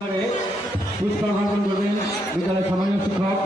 পুষ্পার্পণ করবেন বিদ্যালয়ের সম্মানীয় শিক্ষক।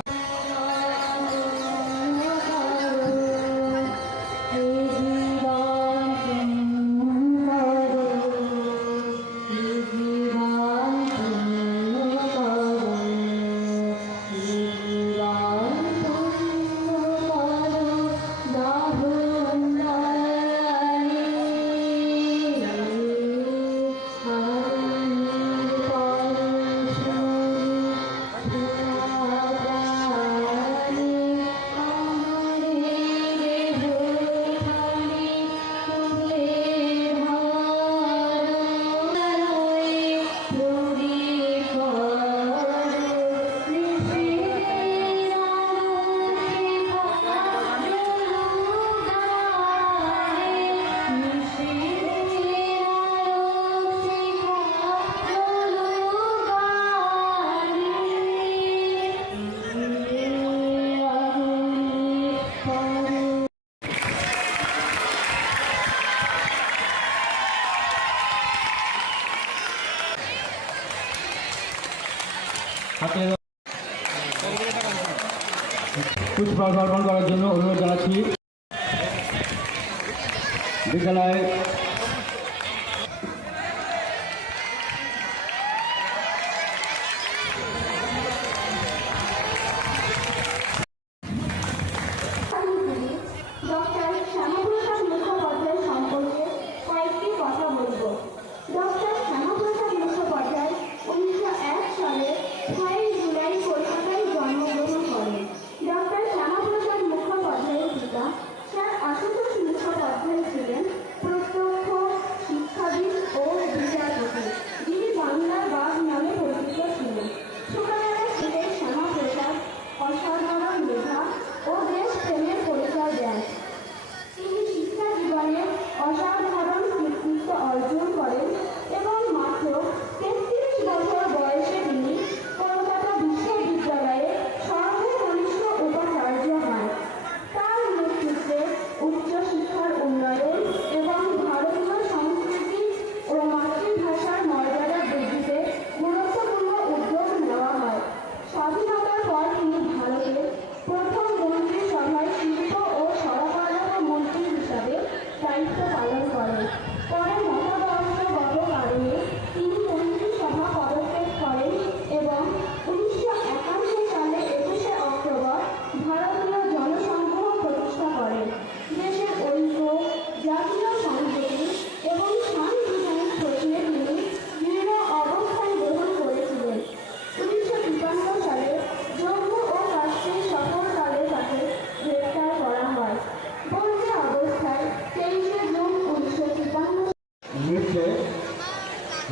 পুষ্পার্পণ করার জন্য অনুরোধ জানাচ্ছি বিদ্যালয়ে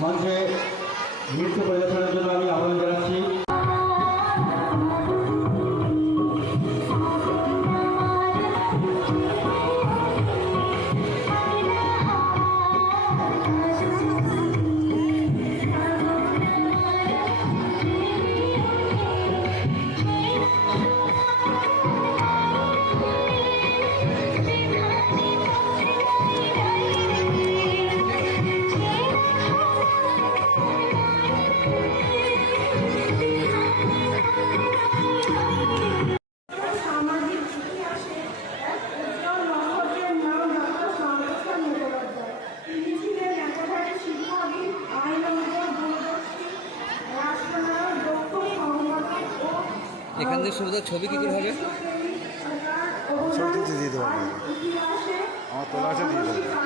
মঞ্চে নৃত্য পরিবেশনের জন্য আমি আহ্বান জানাচ্ছি এখান থেকে সুবিধার ছবি কী করে হবে? ছবি দিয়ে দিতে পারবো, আমার তোলা আছে দিয়ে দেবো।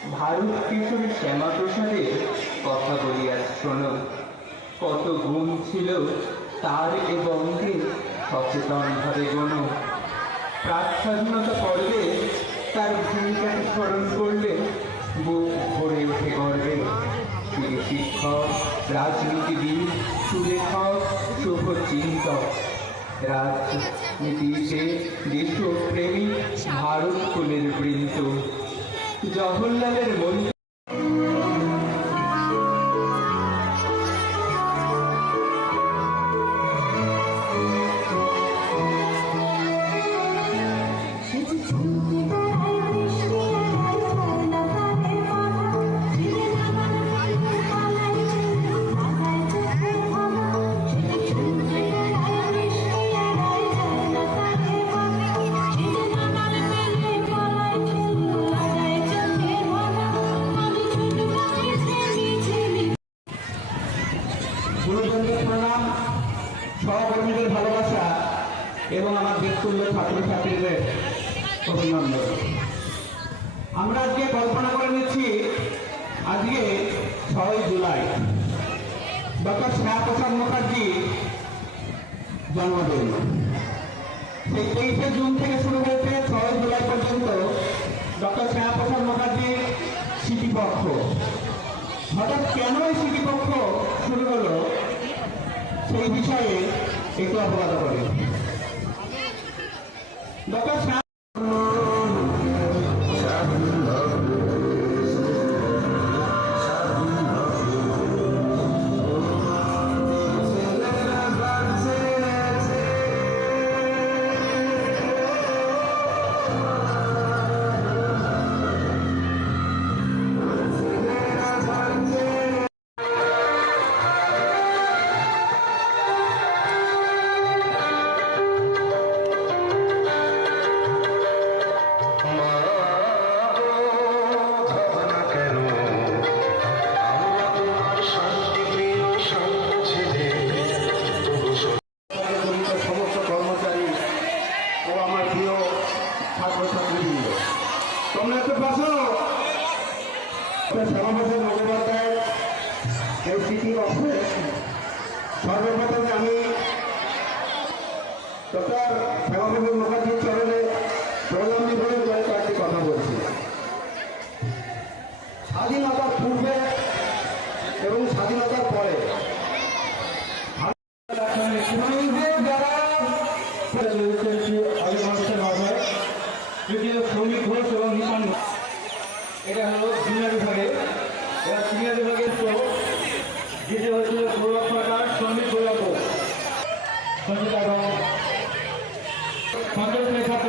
ভারত কিশোর শ্যামাপ্রসাদের কথা বলিয়া শোনো। কত গুণ ছিল তার এ বঙ্গে, সচেতন ভাবে গণ। প্রাক স্বাধীনতা পর্বে তার ভূমিকাকে স্মরণ করলে বুক ভরে ওঠে গর্বে। তিনি শিক্ষক, রাজনীতিবিদ, সুলেখক, শুভচিন্তক, রাজনীতিতে দেশপ্রেমী ভারত কুলের বৃন্দ। জওহরলালের মন্ত্রী গুরুজনদের প্রণাম, সহকর্মীদের ভালোবাসা এবং আমার দেশতুল্য ছাত্রছাত্রীদের অভিনন্দন। আমরা আজকে কল্পনা করে নিচ্ছি আজকে 6 জুলাই ডক্টর শ্যামাপ্রসাদ মুখার্জি জন্মদিন। সেই 23শে জুন থেকে শুরু হয়েছে 6 জুলাই পর্যন্ত ডক্টর শ্যামাপ্রসাদ মুখার্জির স্মৃতিপক্ষ। হঠাৎ কেন এই স্মৃতিপক্ষ শুরু হলো সেই বিষয়ে একটু অবগত করি। ডক্টর সমস্ত কর্মচারী ও আমার প্রিয় ছাত্রছাত্রীবৃন্দ, তোমরা একটু বসো। শ্যামাপ্রসাদ মুখোপাধ্যায়ের এই স্মৃতি পক্ষে সর্বপ্রথমে আমি ডক্টর শ্যামাপ্রসাদ মুখার্জির চরণে প্রণাম নিবেদন করে কয়েকটি কথা বলছি। স্বাধীনতার পূর্বে এবং স্বাধীনতার পরে শ্রমিক ঘোষ এবং নিশান, এটা হলো জুনিয়র বিভাগে। এবার সিনিয়র বিভাগের তো যেটা হয়েছিল গৌরব সরকার, শ্রমিক গৌরব সঞ্চিতা এবং সঞ্চয় ছাত্র